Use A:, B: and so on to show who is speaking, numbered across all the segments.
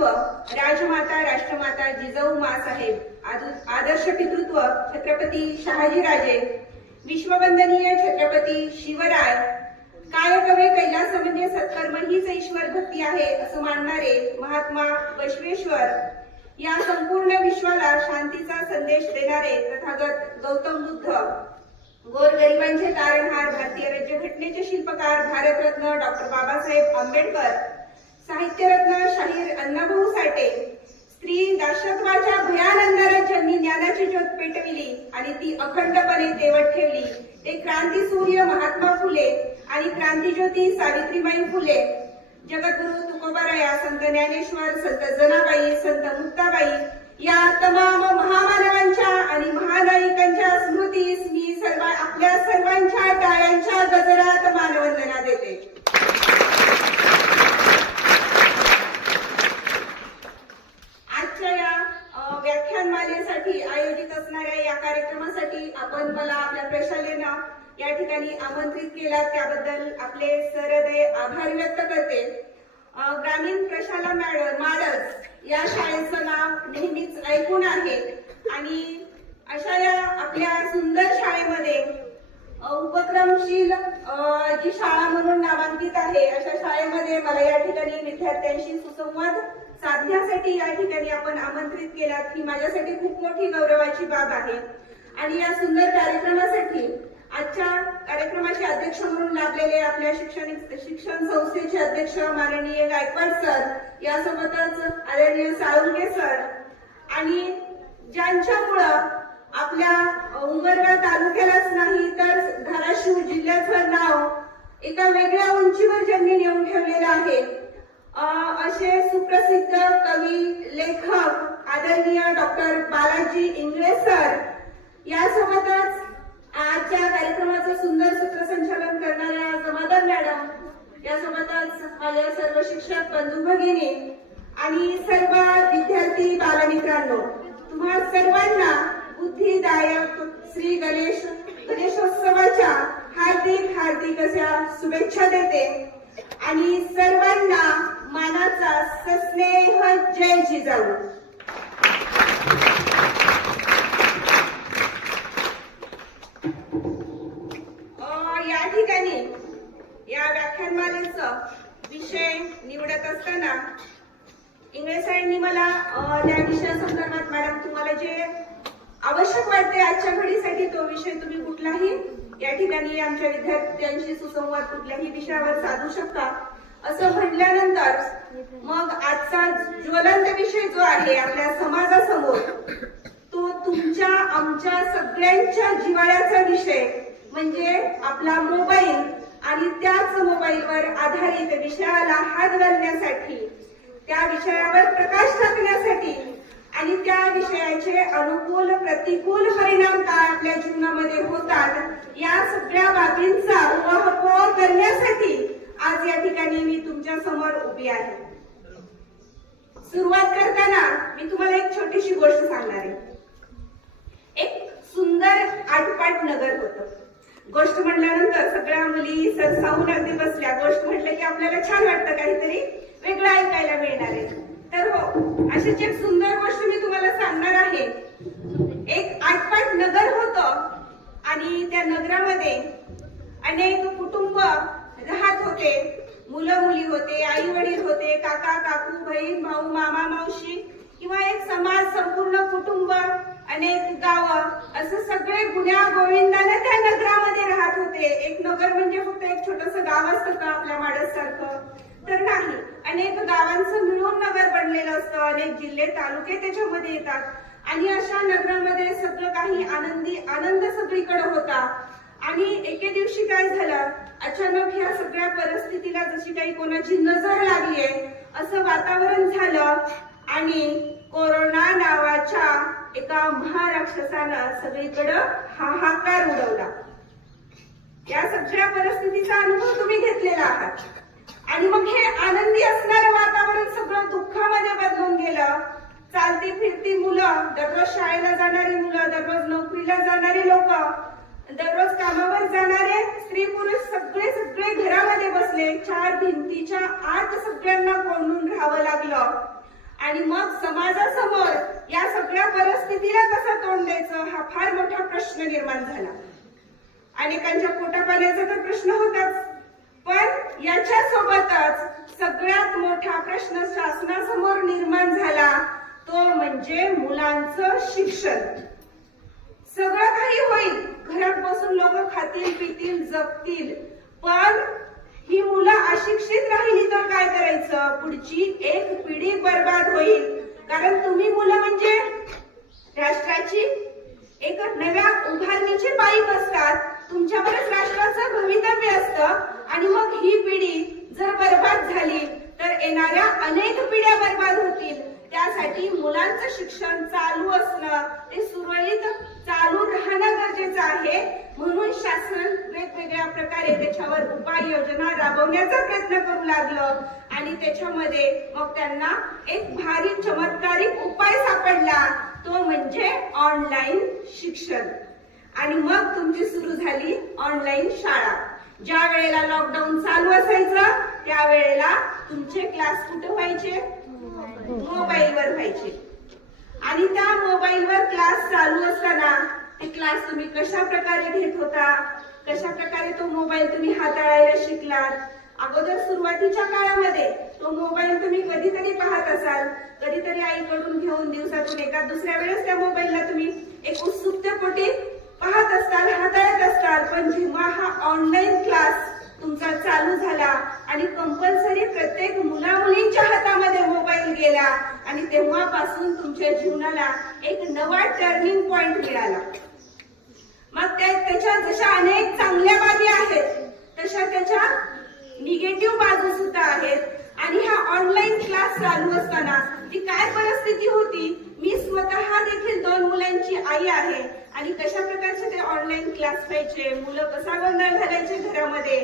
A: मातृत्व राजमाता राष्ट्रमाता जिजाऊ मासाहेब आदु- आदर्श पितृत्व छत्रपती शहाजीराजे विश्ववंदनीय छत्रपती शिवराय कायकवे कैलास म्हणजे सत्कर्म हीच ईश्वर भक्ती आहे असं मानणारे महात्मा बसवेश्वर. या संपूर्ण विश्वाला शांतीचा संदेश देणारे तथागत गौतम बुद्ध. गोरगरिबांचे तारणहार भारतीय राज्यघटनेचे शिल्पकार भारतरत्न डॉक्टर बाबासाहेब आंबेडकर साहित्यरत्न शाहीर अण्णाभाऊ साठे स्त्री दासत्वाच्या भयान अंधारात ज्यांनी ज्ञानाची ज्योत पेटविली आणि ती अखंडपणे देवत ठेवली ते क्रांती सूर्य महात्मा फुले आणि क्रांतीज्योती सावित्रीबाई फुले. जगद्गुरु तुकोबाराया संत ज्ञानेश्वर संत जनाबाई संत मुक्ताबाई या तमाम महामानवांच्या आणि महानायिकांच्या स्मृतीस मी सर्व आपल्या सर्वांच्या टाळ्यांच्या गजरात मानवंदना देते आजच्या या अ, व्याख्यानमालेसाठी आयोजित असणाऱ्या या कार्यक्रमासाठी आपण मला आपल्या प्रशालेनं या ठिकाणी आमंत्रित केला त्याबद्दल आपले सरदे आभार व्यक्त करते. ग्रामीण प्रशाला मॅडम माडस या शाळेचं नाव नेहमीच ऐकून आहे. आणि अशा या आपल्या सुंदर शाळेमध्ये उपक्रमशील जी शाळा म्हणून नामांकित आहे अशा शाळेमध्ये मला या ठिकाणी विद्यार्थ्यांशी सुसंवाद साधण्यासाठी या ठिकाणी आपण आमंत्रित केलात ही माझ्यासाठी खूप मोठी गौरवाची बाब आहे. आणि या सुंदर कार्यक्रमासाठी आजच्या कार्यक्रमाचे अध्यक्ष म्हणून लाभलेले आपल्या शैक्षणिक शिक्षण संस्थेचे अध्यक्ष माननीय गायकवाड सर यासोबतच आदरणीय साळुंगे सर आणि ज्यांच्यामुळं आपल्या उमरगा तालुक्यालाच नाही तर धाराशिव जिल्ह्याचं नाव एका वेगळ्या उंचीवर ज्यांनी नेऊन ठेवलेलं आहे. असे सुप्रसिद्ध कवी लेखक आदरणीय डॉक्टर बालाजी इंगळे सर यासोबतच आजच्या कार्यक्रमाचं सुंदर सूत्रसंचालन करणाऱ्या समाधान मॅडम यासोबतच माझ्या सर्व शिक्षक बंधू भगिनी आणि सर्व विद्यार्थी बालमित्रांनो तुम्हा सर्वांना बुद्धिदायक श्री गणेश गणेशोत्सवाच्या हार्दिक हार्दिक अशा शुभेच्छा देते. आणि सर्वांना मानाचा सस्नेह जय जिजाऊ. या ठिकाणी या व्याख्यानमालेचा विषय निवडत असताना इंग्रज साहेबांनी मला त्या विषयासंदर्भात मॅडम तुम्हाला जे आवश्यक वाटते आजच्या घडीसाठी तो विषय तुम्ही कुठलाही या ठिकाणी आमच्या विद्यार्थ्यांशी सुसंवाद कुठल्याही विषयावर साधू शकता. असं म्हटल्यानंतर मग आजचा ज्वलंत विषय जो आहे आपल्या समाजासमोर तो तुमच्या आमच्या सगळ्यांच्या जिवाळ्याचा विषय म्हणजे आपला मोबाईल आणि त्याच मोबाईलवर आधारित विषयाला हात घालण्यासाठी त्या विषयावर प्रकाश टाकण्यासाठी आणि त्या विषयाचे अनुकूल प्रतिकूल परिणाम काय आपल्या जीवनामध्ये होतात या सगळ्या बाबींचा उहापोह करण्यासाठी आज या ठिकाणी मी तुमच्यासमोर उभी आहे. सुरुवात करताना मी तुम्हाला एक छोटीशी गोष्ट सांगणार आहे. एक सुंदर आटपाट नगर होतं. गोष्ट म्हटल्यानंतर सगळ्या मुली सरसावून अगदी बसल्या. गोष्ट म्हटलं की आपल्याला छान वाटतं काहीतरी वेगळं ऐकायला मिळणार आहे. तर हो अशीच एक सुंदर गोष्ट मी तुम्हाला सांगणार आहे. एक आटपाट नगर होतं आणि त्या नगरामध्ये अनेक कुटुंब राहत होते. मुलं मुली होते आई वडील होते काका काकू बहीण भाऊ मामा मावशी किंवा एक समाज संपूर्ण कुटुंब अनेक गाव असं सगळे गुन्ह्या गोविंदाने त्या नगरामध्ये राहत होते. एक नगर म्हणजे फक्त एक छोटस गाव असतं का आपल्या माडस सारखं तर नाही. अनेक गावांचं मिळून नगर बनलेलं असतं. अनेक जिल्हे तालुके त्याच्यामध्ये येतात. आणि अशा नगरामध्ये सगळं काही आनंदी आनंद सगळीकडे होता. आणि एके दिवशी काय झालं? अचानक ह्या सगळ्या परिस्थितीला जशी काही कोणाची नजर लागलीये असं वातावरण झालं. आणि कोरोना नावाच्या एका महाराक्षसानं सगळीकडं हाहाकार उडवला. या सगळ्या परिस्थितीचा अनुभव तुम्ही घेतलेला आहात. आणि मग हे आनंदी असणारं वातावरण सगळं दुःखामध्ये बदलून गेलं. चालती फिरती मुलं दररोज शाळेला जाणारी मुलं दररोज नोकरीला जाणारी लोक दररोज कामावर जाणारे स्त्री पुरुष सगळे सगळे घरामध्ये बसले. चार भिंतीच्या आत सगळ्यांना कोंडून राहावं लागलं. आणि मग समाजासमोर या सगळ्या परिस्थितीला कसं तोंड द्यायचं हा फार मोठा प्रश्न निर्माण झाला. अनेकांच्या पोटापाण्याचा तर प्रश्न होताच. पण याच्या सोबतच सगळ्यात मोठा प्रश्न शासनासमोर निर्माण झाला तो म्हणजे मुलांचं शिक्षण. सगळं काही होईल. घरात बसून लोक खातील पितील जगतील. पण ही मुलं अशिक्षित राहिली तर काय करायचं? पुढची एक पिढी बर्बाद होईल. कारण तुम्ही मुलं म्हणजे राष्ट्राची एक नव्या उभारणीचे पाईप असतात. तुमच्यावरच राष्ट्राचं भवितव्य असतं. आणि मग ही पिढी जर बर्बाद झाली तर येणाऱ्या अनेक पिढ्या बर्बाद होतील. त्यासाठी मुलांचं शिक्षण चालू असणं ते सुरळीत चालू राहणं गरजेचं आहे. म्हणून शासन वेगवेगळ्या प्रकारे त्याच्यावर उपाययोजना राबवण्याचा प्रयत्न करू लागलं. आणि त्याच्यामध्ये मग त्यांना एक भारी चमत्कारिक उपाय सापडला. तो म्हणजे ऑनलाईन शिक्षण. आणि मग तुमची सुरू झाली ऑनलाईन शाळा. ज्या वेळेला लॉकडाऊन चालू असायचं त्यावेळेला तुमचे क्लास कुठे व्हायचे? मोबाईलवर व्हायचे. आणि त्या मोबाईलवर क्लास चालू असताना ते क्लास तुम्ही कशा प्रकारे घेत होता? कशा प्रकारे तो मोबाईल तुम्ही हाताळायला शिकलात? अगोदर सुरुवातीच्या काळामध्ये तो मोबाईल तुम्ही कधीतरी पाहत असाल. कधीतरी आईकडून घेऊन दिवसातून एका दुसऱ्या वेळेस त्या मोबाईलला तुम्ही एक उत्सुकतेपोटी पाहत असताल हाताळत असताल. पण जेव्हा हा ऑनलाईन क्लास तुमचा चालू झाला आणि कंपल्सरी प्रत्येक मुला मुलींच्या हातामध्ये मोबाईल गेला आणि तेव्हापासून तुमच्या जीवनाला एक नवा टर्निंग पॉइंट मिळाला. मग त्या त्याच्या जशा अनेक चांगल्या बाबी आहेत तशा त्याच्या निगेटिव्ह बाजू सुद्धा आहेत. आणि हा ऑनलाईन क्लास चालू असताना ती काय परिस्थिती होती मी स्वतः देखील दोन मुलांची आई आहे. आणि कशा प्रकारचे ते ऑनलाईन क्लास व्हायचे मुलं कसा गोंधळ घालायचे घरामध्ये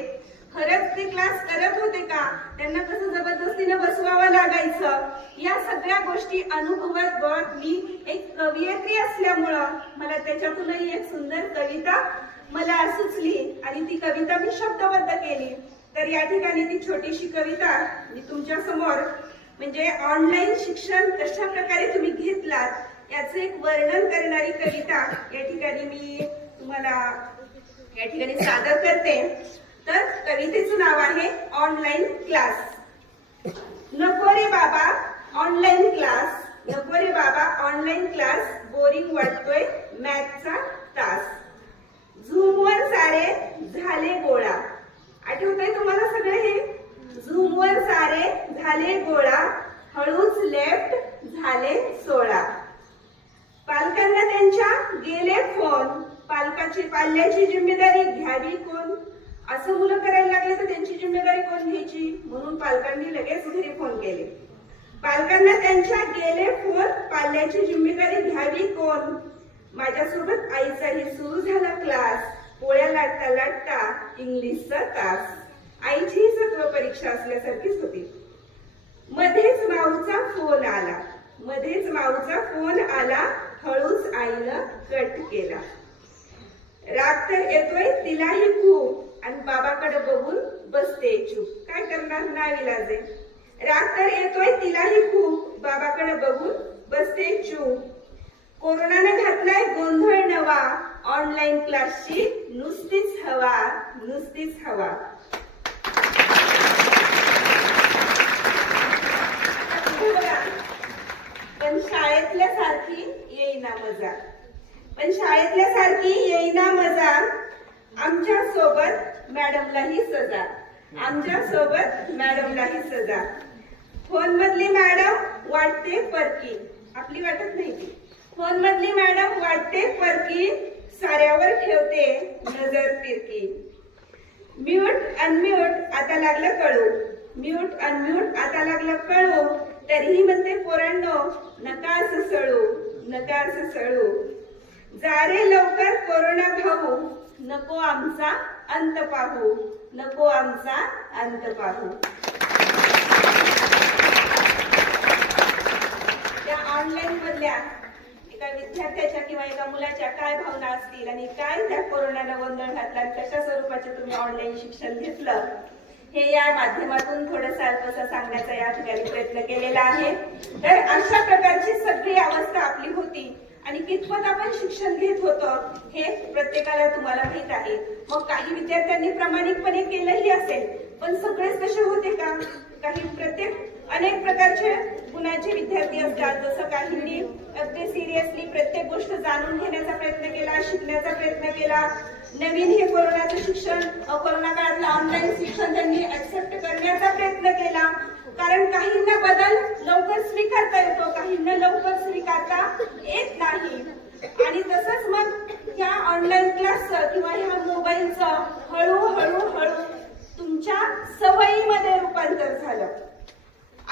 A: खरंच ते क्लास करत होते का? त्यांना कसं जबरदस्तीने बसवावं लागायचं? या सगळ्या गोष्टी अनुभवत बघ. मी एक कवयित्री असल्यामुळं मला त्याच्यातूनही एक सुंदर कविता मला सुचली. आणि ती कविता मी शब्दबद्ध केली. तर या ठिकाणी ती छोटीशी कविता मी तुमच्यासमोर म्हणजे ऑनलाईन शिक्षण कशा प्रकारे तुम्ही घेतलात याचं एक वर्णन करणारी कविता या ठिकाणी मी तुम्हाला या ठिकाणी सादर करते. तर कवितेचं नाव आहे ऑनलाईन क्लास नको रे बाबा ऑनलाईन क्लास नको रे बाबा ऑनलाईन क्लास बोरिंग वाटतोय मॅथचा तास. झूमवर सारे झाले गोळा. आठवतंय तुम्हाला सगळे हे? झूमवर सारे झाले गोळा. हळूच लेफ्ट झाले सोळा. पालकांना त्यांच्या गेले फोन पालकाची पाल्याची जिम्मेदारी घ्यावी कोण? असं मुलं करायला लागले तर त्यांची जिम्मेदारी कोण घ्यायची? म्हणून पालकांनी लगेच घरी फोन केले. पालकांना त्यांच्या गेले फोन पाल्याची जिम्मेदारी घ्यावी कोण? माझ्यासोबत आईचाही सूर पोळ्या लाटता लाटता इंग्लिशचा तास. आईचीही सत्व परीक्षा असल्यासारखीच होती. मध्येच माऊचा फोन आला. मध्येच माऊचा फोन आला हळूच आईनं कट केला. राग तर येतोय तिलाही खूप. आणि बाबाकडे बघून बसते चूप. काय करणार नाही लाजे राग तर येतोय तिलाही खूप. बाबाकडे बघून बसते चूप. कोरोनानं घातलाय गोंधळ नवा. ऑनलाईन क्लासची नुसतीच हवा नुसतीच हवा. पण शाळेतल्या सारखी येईना मजा. पण शाळेतल्या सारखी येईना मजा आमच्यासोबत मॅडमलाही सजा. आमच्यासोबत मॅडमलाही सजा. फोन मधली मॅडम वाटते परकी. आपली वाटत नाही ती. फोन मधली मॅडम वाटते परकी. साऱ्यावर ठेवते नजर तिरकी म्यूट अनम्यूट आता लागलं कळू. म्यूट अनम्यूट आता लागलं कळू. तरीही म्हणते पोरांनो नका असं सळू नका असं सळू. जा रे लवकर कोरोना भाऊ नको आमचा अंत पाहू. नको आमचा अंत पाहू. त्या ऑनलाईन मधल्या एका विद्यार्थ्याच्या किंवा एका मुलाच्या काय भावना असतील आणि काय त्या कोरोनानं गोंधळ घातला आणि कशा स्वरूपाचे तुम्ही ऑनलाईन शिक्षण घेतलं हे या माध्यमातून थोडंसं सांगण्याचा या ठिकाणी प्रयत्न केलेला आहे. तर अशा प्रकारची सगळी अवस्था आपली होती आणि कितपत आपण शिक्षण घेत होतो हे प्रत्येकाला तुम्हाला माहीत आहे. मग काही विद्यार्थ्यांनी प्रामाणिकपणे केलंही असेल पण सगळेच कसे होते का? काही प्रत्येक अनेक प्रकारचे गुणाचे विद्यार्थी असतात. जसं काहींनी अगदी सिरियसली प्रत्येक गोष्ट जाणून घेण्याचा प्रयत्न केला शिकण्याचा प्रयत्न केला. नवीन हे कोरोनाचं शिक्षण कोरोना काळातलं ऑनलाईन शिक्षण त्यांनी ऍक्सेप्ट करण्याचा प्रयत्न केला. कारण काहींना बदल लवकर स्वीकारता येतो काहींना लवकर स्वीकारता येत नाही. आणि तसंच मग ह्या ऑनलाईन क्लासचं किंवा ह्या मोबाईलचं हळूहळू हळू तुमच्या सवयीमध्ये रूपांतर झालं.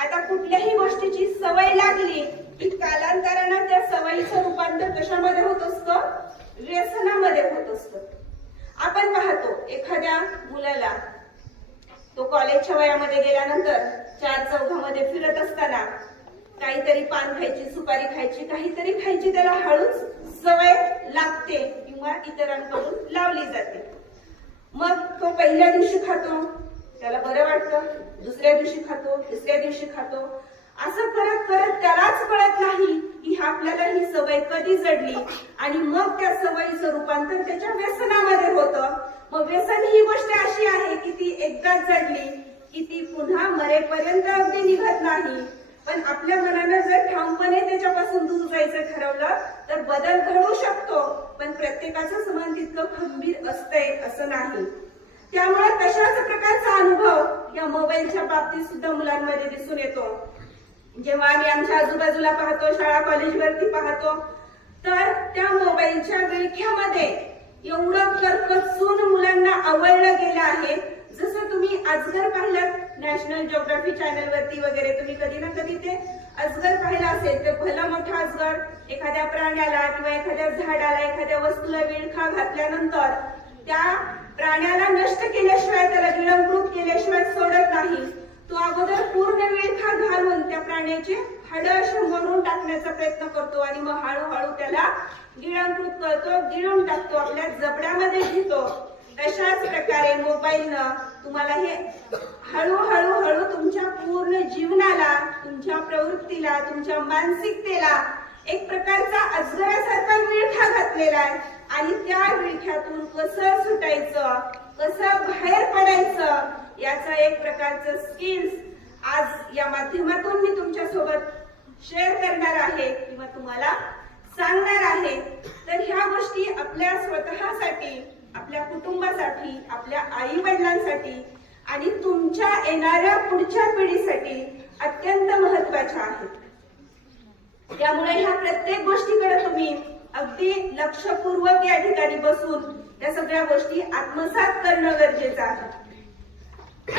A: आता कुठल्याही गोष्टीची सवय लागली की कालांतरानं त्या सवयीचं रूपांतर कशामध्ये होत असतं? व्यसनामध्ये होत असतं. आपण पाहतो एखाद्या मुलाला तो कॉलेजच्या वयामध्ये गेल्यानंतर चार चौघामध्ये फिरत असताना काहीतरी पान खायची सुपारी खायची काहीतरी खायची त्याला हळूच सवय लागते किंवा इतरांकडून लावली जाते. मग तो पहिल्या दिवशी खातो त्याला बरं वाटतं? दुसऱ्या दिवशी खातो तिसऱ्या दिवशी खातो. असं करत करत त्यालाच कळत नाही की आपल्याला ही सवय कधी जडली. आणि मग त्या सवयीचं रूपांतर त्याच्या व्यसनामध्ये होतं. मग व्यसन ही गोष्ट अशी आहे की ती एकदाच जडली की ती पुन्हा मरेपर्यंत अगदी निघत नाही. पण आपल्या मनानं जर ठामपणे त्याच्यापासून दूर जायचं ठरवलं तर बदल घडू शकतो. पण प्रत्येकाचं समान तितकं खंबीर असतंय असं नाही. त्यामुळे तशाच प्रकारचा अनुभव या मोबाईलच्या बाबतीत सुद्धा मुलांमध्ये दिसून येतो. जेव्हा आम्ही आमच्या आजूबाजूला पाहतो शाळा कॉलेजवरती पाहतो तर त्या मोबाईलच्या विळख्यामध्ये एवढं करकचून मुलांना आवडलं गेलं आहे. जसं तुम्ही अजगर पाहिलं नॅशनल जिओग्राफी चॅनलवरती वगैरे तुम्ही कधी ना कधी ते अजगर पाहिलं असेल तर भला मोठा अजगर एखाद्या प्राण्याला किंवा एखाद्या झाडाला एखाद्या वस्तूला विळखा घातल्यानंतर त्या प्राण्याला नष्ट केल्याशिवाय त्याला गिळंकृत केल्याशिवाय सोडत नाही. तो अगोदर पूर्ण विळखा घालून त्या प्राण्याचे हाड असे मरून टाकण्याचा प्रयत्न करतो आणि मग हळूहळू त्याला गिळंकृत करतो गिळून टाकतो आपल्या जबड्यामध्ये घेतो. तशाच प्रकारे मोबाईलनं तुम्हाला हे हळूहळू हळू तुमच्या पूर्ण जीवनाला तुमच्या प्रवृत्तीला तुमच्या मानसिकतेला एक प्रकारचा अजगरासारखा विळखा घातलेला आहे. आणि त्या विळख्यातून कसं सुटायचं कसं बाहेर पडायचं याचा एक प्रकारचं स्किल्स आज या माध्यमातून मी तुमच्यासोबत शेअर करणार आहे किंवा तुम्हाला सांगणार आहे. तर ह्या गोष्टी आपल्या स्वतःसाठी आपल्या कुटुंबासाठी आपल्या आई वडिलांसाठी आणि तुमच्या येणाऱ्या पुढच्या पिढीसाठी अत्यंत महत्त्वाच्या आहेत. त्यामुळे ह्या प्रत्येक गोष्टीकडे तुम्ही अगदी लक्षपूर्वक या ठिकाणी बसून त्या सगळ्या गोष्टी आत्मसात करणं गरजेचं आहे.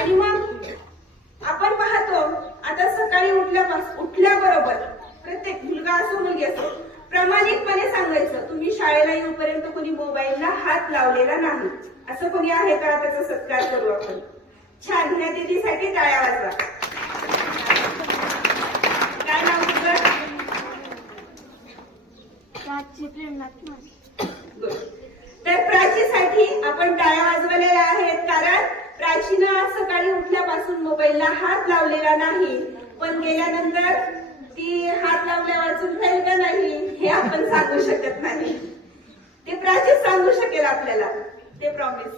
A: आणि मग आपण पाहतो आता सकाळी उठल्यापासून उठल्याबरोबर प्रत्येक मुलगा असो मुलगी असो प्रामाणिकपणे सांगायचं तुम्ही शाळेला येऊपर्यंत कोणी मोबाईलला हात लावलेला नाही. असं कोणी आहे का? त्याचा सत्कार करू आपण. छान ह्या दिदीसाठी टाळ्या वाजवा. तर प्राचीसाठी आपण टाळ्या वाजवलेल्या आहेत कारण प्राचीनं सकाळी उठल्यापासून मोबाईलला हात लावलेला नाही. पण गेल्यानंतर ती हात लावल्या वाचून राहील का नाही हे आपण सांगू शकत नाही. ते प्राचीन सांगू शकेल आपल्याला ते प्रॉमिस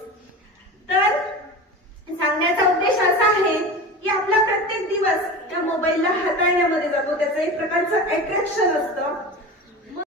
A: तर सांगण्याचा उद्देश असा आहे की आपला प्रत्येक दिवस त्या मोबाईलला हाताळण्यामध्ये जातो त्याचं एक प्रकारचं अट्रॅक्शन असतं.